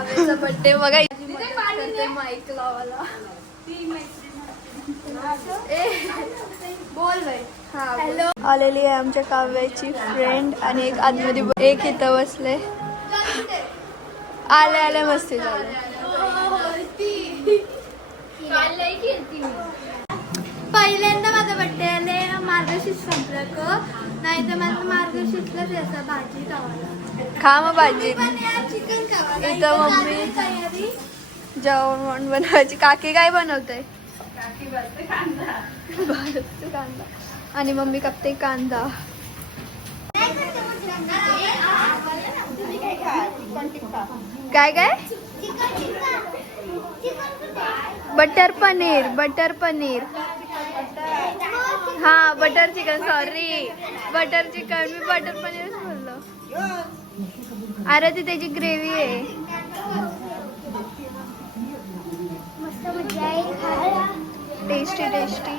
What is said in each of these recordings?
काव्याचा birthday बघा. Mic लावायला बोल भाई. हॅलो. आलेली आहे आमच्या काव्याची फ्रेंड आणि एक आतमध्ये एक इथं बसले. आले मस्ती झाले. पहिल्यांदा माझा बर्थडे आले मार्गशीर्ष संपलं क नाही तर माझं मार्गशीर्षलाच याचा भाजी खावायला. खा मग भाजी. चिकन खावा. इथं मम्मी तयारी जेवण बनवायची. काकी काय बनवते? कांदा आणि मम्मी कापते कांदा. काय काय? बटर पनीर. बटर पनीर. हा butter chicken. Sorry butter chicken. मी बटर पनीरच बोललो. अरे ती त्याची ग्रेव्ही आहे. Tasty tasty.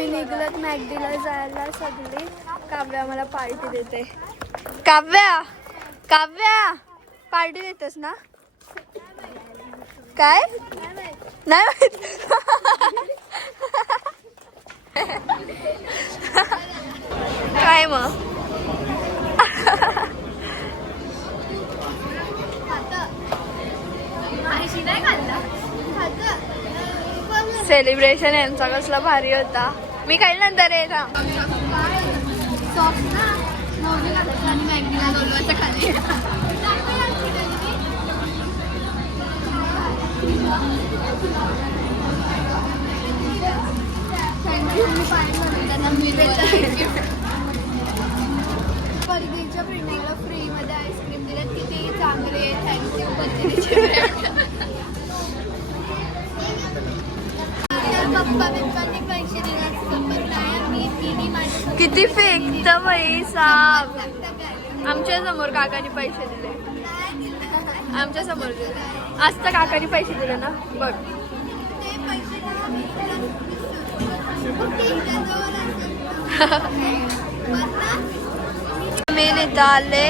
मी निघलत मॅगडीला जायला सगळी. काव्या मला पार्टी देते. काव्या काव्या पार्टी देतेस ना? काय नाही माहित. काय मग सेलिब्रेशन यांचा कसला भारी होता. मी काही नंतर आहे ना. परदेच्या फ्रेंडला फ्री मध्ये आईस्क्रीम दिल्यात. किती चांगले. थँक्यू. पप्पा बिप्पांनी पैसे दिले. किती फेकत बाई साप. आमच्या समोर काकाने पैसे दिले. आमच्या समोर दिले असतं. काकाने पैसे दिले ना बघ. मेन इथं आले.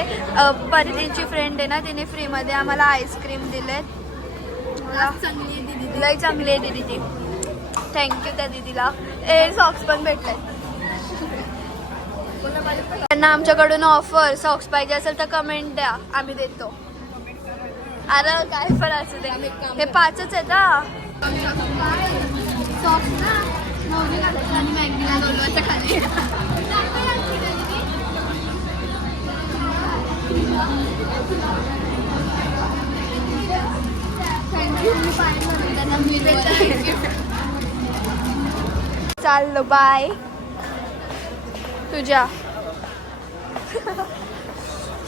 परिणीची फ्रेंड आहे ना तिने फ्री मध्ये आम्हाला आईस्क्रीम दिलेत. लय चांगली आहे दीदी ती. थँक्यू त्या दीदीला. सॉक्स पण भेटले त्यांना. आमच्याकडून ऑफर सॉक्स पाहिजे असेल तर कमेंट द्या आम्ही देतो. अरे काय पण असू दे. हे 5च आहेत ना. सॉक्स ना नवरी घालायचं आणि मॅगडीला बोलवायचं खाली. थँक्यू. मी पाणी म्हणून त्यांना मी चाललो बाय तुझ्या.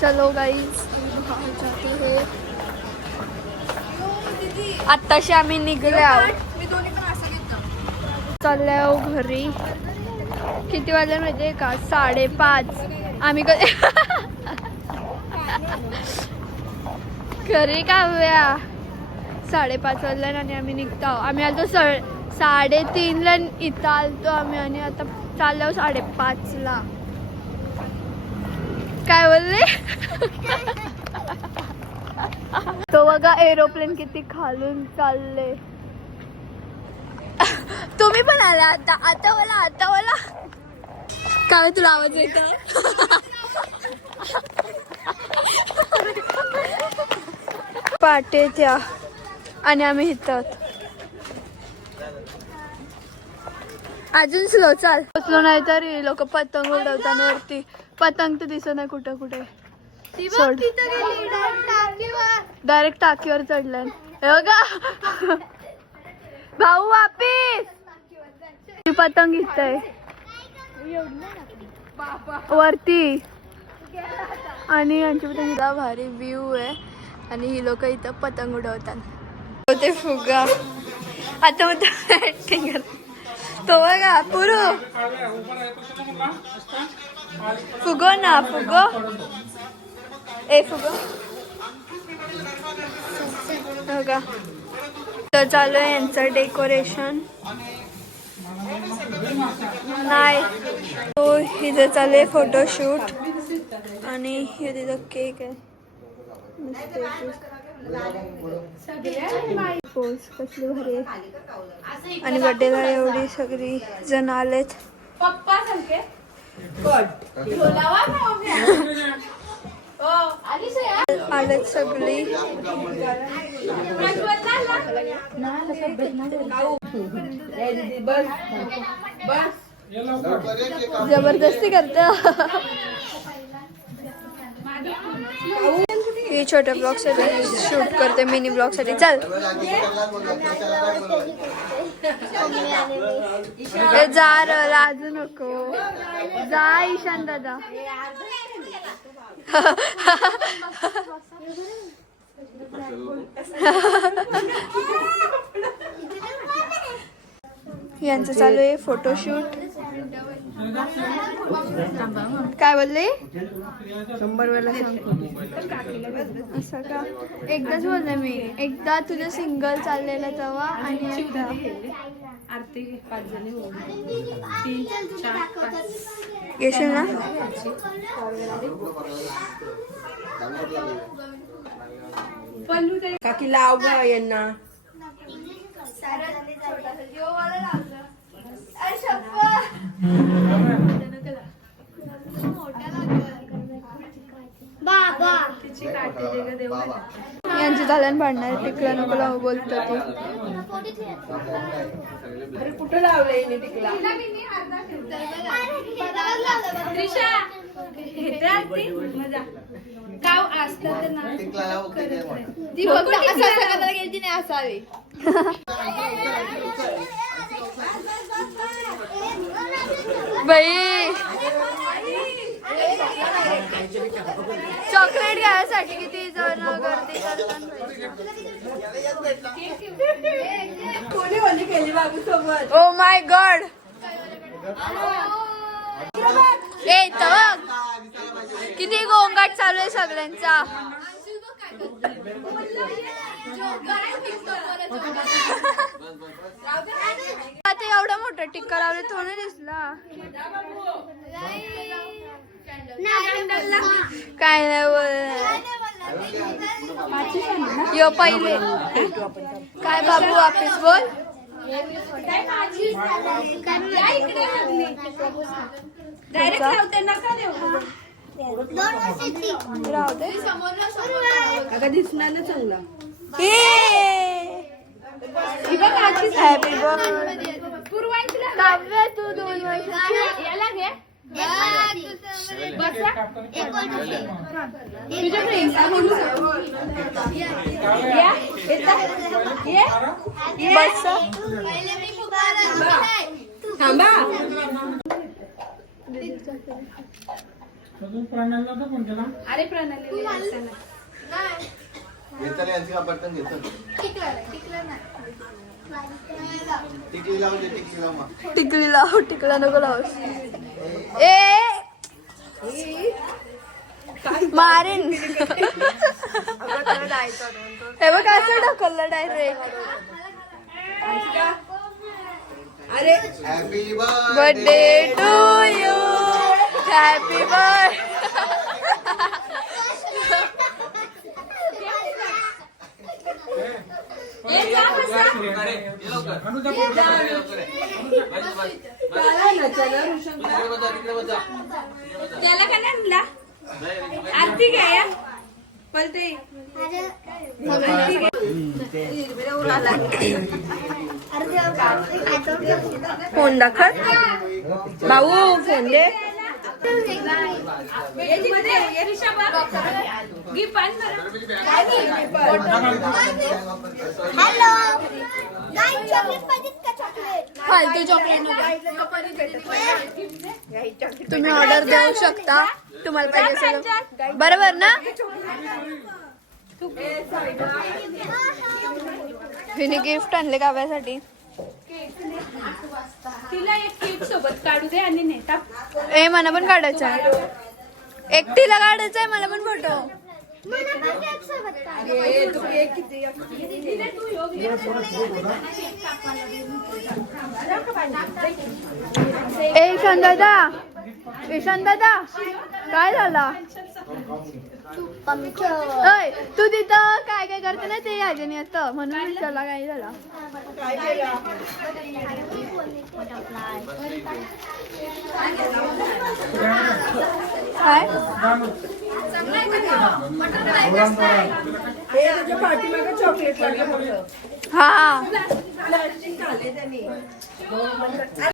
चलो गाईज. आत्ताशी आम्ही निघले आहोत. चालले आहोत घरी. किती वाजले माहितीये का? 5:30. आम्ही घरी काव्या 5:30 वाजले आणि आम्ही निघतो आहोत. आम्ही आलतो 3:30ला इथं आलतो आम्ही आणि आता चाललो 5:30ला. काय बोलले? तो बघा एरोप्लेन किती खालून चालले. तुम्ही पण आला आता. आता मला काय तुला आवाज येत? पाटे त्या आणि आम्ही इथं अजून स्लो चाल. स्लो नाही तरी लोक पतंग उडवतात वरती. पतंग तर दिसत नाही कुठे कुठे. सोड. डायरेक्ट टाकीवर चढलाय. बघा भाऊ वापिस. पतंग इथं आहे वरती आणि यांची पतंग भारी व्ह्यू आहे. आणि ही लोक इथं पतंग उडवतात. ते फुगा आता ऍक्टिंग तो बघा पुरू. फुगो ना फुगो. फुगो बघा. तर चालू आहे यांचं डेकोरेशन. नाही तो इथं चालू आहे फोटोशूट. आणि हे तिथं केक आहे. पोच कसली भारी आहे. आणि बर्थडेला एवढी सगळी जण आलेत. आलेत सगळी. जबरदस्ती करते. ही छोट्या ब्लॉग साठी शूट करते, मिनी ब्लॉग साठी. चल जा लाजू नको. जा ईशान दादा. यांचं चालू आहे फोटोशूट. काय बोलले? 100 वेळा असं का? एकदाच बोलले मी. एकदा तुझं सिंगल चाललेलं तेव्हा आणि एकदा येशील ना. काकी लाव ग यांना. यांची झाल्यान भांडणार. टिकला नको लावू बोलतो ती. कुठं लावलंय टिकला? असावी. बाई चॉकलेट घ्यायसाठी किती जण गर्दी करतात. Oh my God. ए बघ किती गोंगाट चालू आहे सगळ्यांचा. आता एवढा मोठा टिक्का लावला तो नाही दिसला. काय नाही यो पहिले काय बाबू वापिस बोल. राहू दे. अगं दिसणार ना चांगला. हॅपी बर्थडे तू 2 वर्षाची. याला घे. थांबा. अरे प्रणाली टिकली लाव. टिकला नको लाव. ए मारीन. हे बघ असं ढकललं डायरेक्ट. अरे birthday to you. Happy birthday. त्याला का नाही आणला? आरती घ्या पलते. फोन दाखव भाऊ. फोन दे. फालतू चॉकलेट तुम्ही ऑर्डर देऊ शकता तुम्हाला पाहिजे असेल. बरोबर ना. हिने गिफ्ट आणले गाव्यासाठी. तिला एक केक सोबत काढू दे आणि नेता. ए मला पण काढायचा आहे. एकटीला काढायचा आहे मला पण फोटो. ए दादा ईशान दादा काय झाला? अय तू तिथं काय काय करते ना ते यायचे नाही आता म्हणून विचारला काय झाला. काय हा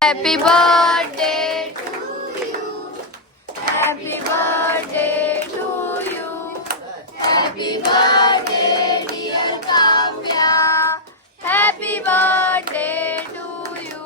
happy birthday happy birthday to you happy birthday dear Kavya happy birthday to you.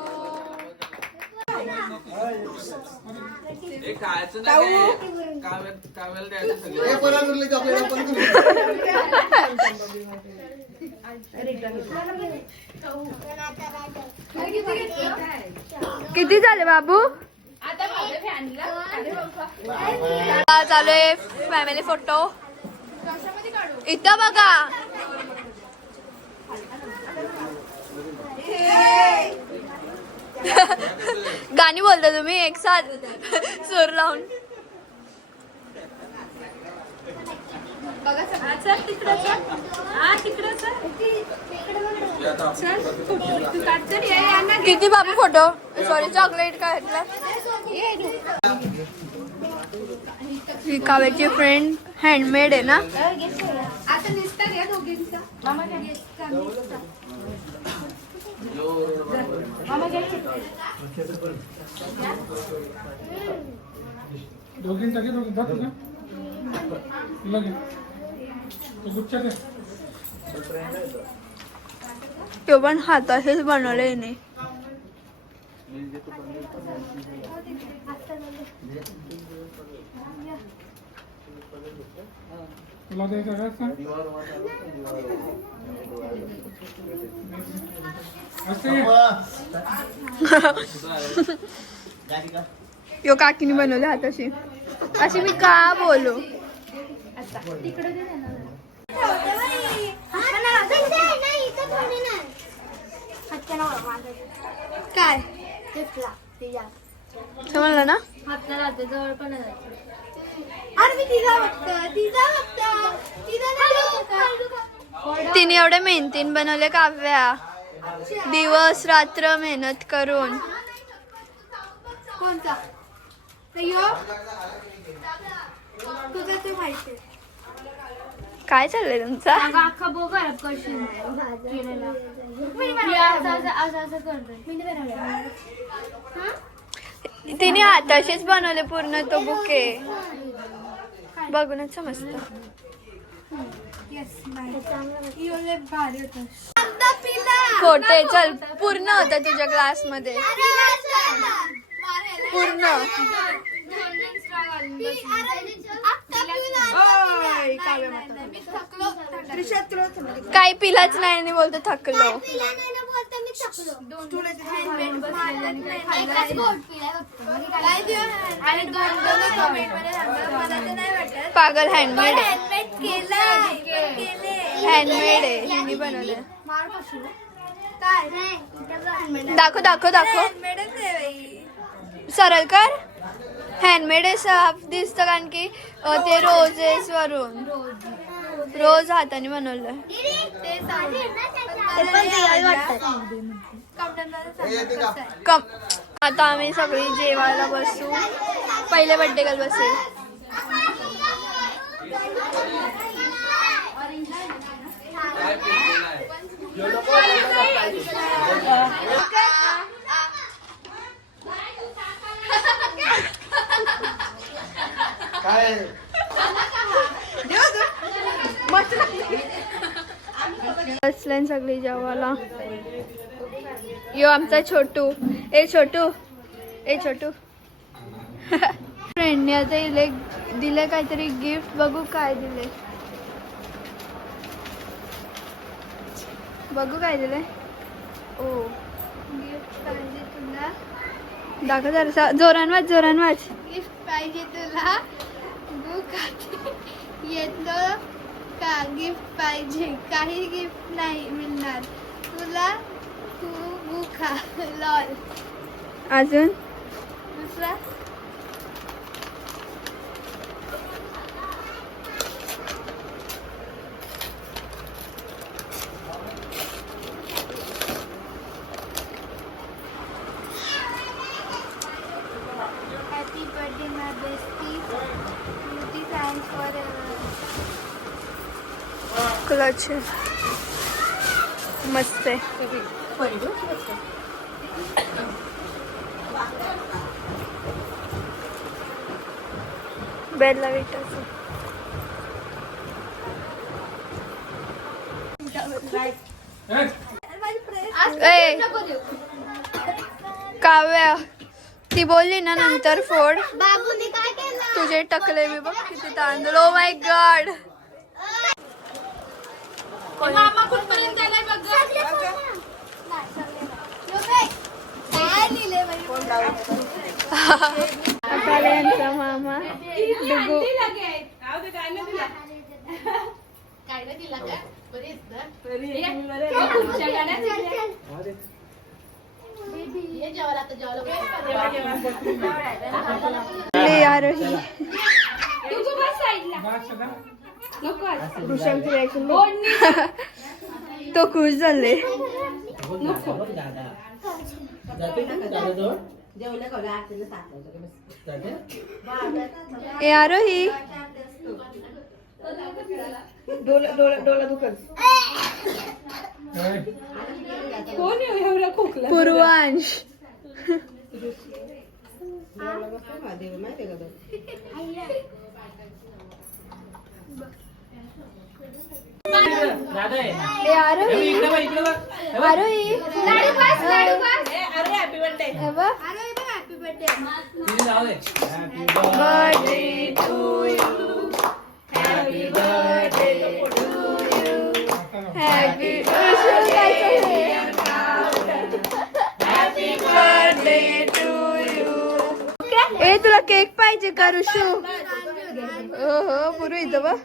किती झाले बाबू? चालू आहे फॅमिली फोटो. इथं बघा. गाणी बोलता तुम्ही एक साथ सूर लावून. किती बाबू फोटो? सॉरी चॉकलेट काय ही काव्याची फ्रेंड हँडमेड आहे ना. आता निसता घ्या दोघींचा. तो पण हाताशीच बनवले नाही. यो काकीने बनवले हाताशी. अशी मी का बोलू. काय समजलं ना. जवळ पण अरे मी तिला बघतो. तिने एवढे मेहनतीने बनवले काव्या. दिवस रात्र मेहनत करून. कोणता तुझं ते माहिती. काय चाललंय तुमचं? अख्खा बोगा करशील असं करतोय. तिने हाताशीच बनवले पूर्ण तो बुके. बघूनच समजतं. खोटे चल पूर्ण होता तुझ्या क्लास मध्ये पूर्ण. काही पिलाच नाही आणि बोलतो थकलो. पागल हँडमेड आहे. हँडमेड आहे. हिने बनवलं. दाखव दाखव दाखव. सरळ कर. हँडमेड आहे. साफ दिसतं कारण की ते रोजेस वरून रोज हाताने बनवलं. आता आम्ही सगळी जेवायला बसू. पहिले बर्थडे गर्ल बसेल. बसल्यान सगळी जेवायला. यो आमचा छोटू. ए छोटू ए छोटू. फ्रेंडने आता इले दिले काहीतरी गिफ्ट. बघू काय दिले. बघू काय दिले. ओ गिफ्ट पाहिजे तुला. दाखव जरा जोरान वाच जोरान वाच. गिफ्ट पाहिजे तुला. येतो का गिफ्ट पाहिजे. काही गिफ्ट नाही मिळणार तुला. तू बुखा लॉल. अजून दुसरा क्लच आहे. मस्त आहे. बेला विटाचं. ए, काव्या ती बोलली ना नंतर फोड. बाबूने काय केलं? तुझे टकले मी बघ किती तांदूळ. Oh my God. मामा कुठपर्यंत आलाय बघ. काय लिहिले आता यांचा मामा डुगू. ले आरोही. ऋषांची reaction बघ. तो खुश झाले. ए आरोही. पूर्वांश. ए आरोही. आरोही. हे बघ. Birthday to you. Happy birthday to you. Happy birthday to you. ए तुला केक पाहिजे का ऋषू? ओहो पुरू इथं बघ.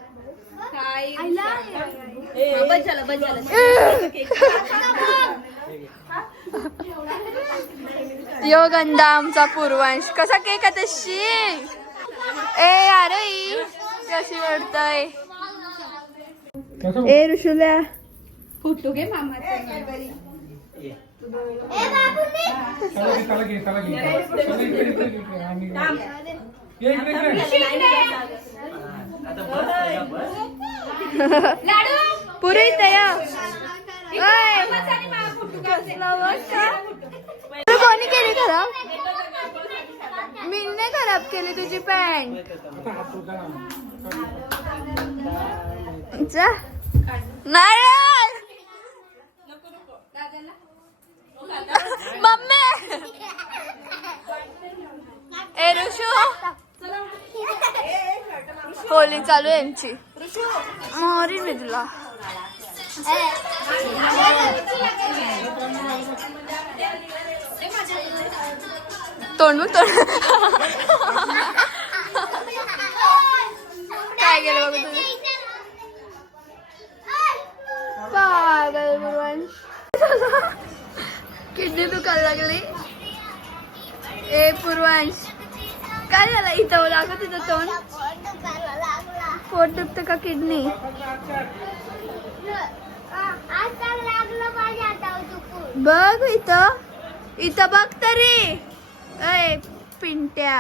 यो गंधा आमचा पूर्वांश. कसा केक आता शी. ए अरे कशी वाटतंय. ए ऋषुल्या फोटो घे मामा. पुरी तया. कोणी केली खराब? मीने खराब केली तुझी पॅन्ट. नाही मम्मी. ए ऋषू होली चालू आहे यांची. मोरी मी तुला. तोंड बघ तोंड. काय गेलं बघ तुझं. पागल पूर्वांश. किडनी दुखायला लागली. ए पूर्वांश काय झालं इथं दाखव तिथं तोंड. पोट दुखतं का किडनी. बघ इथं इथं बघ तरी. अय पिंट्या.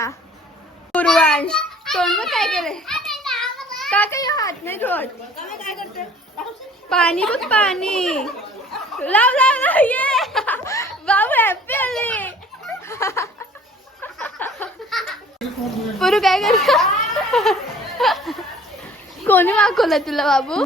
पूर्वांश तोंड मग काय केलंय. का काही हात नाही धुवत. पाणी बघ पाणी. लाव लाव लाव. ये बाबू हॅपी आली. पुरू काय कर. कोणी मागवलं तुला बाबू.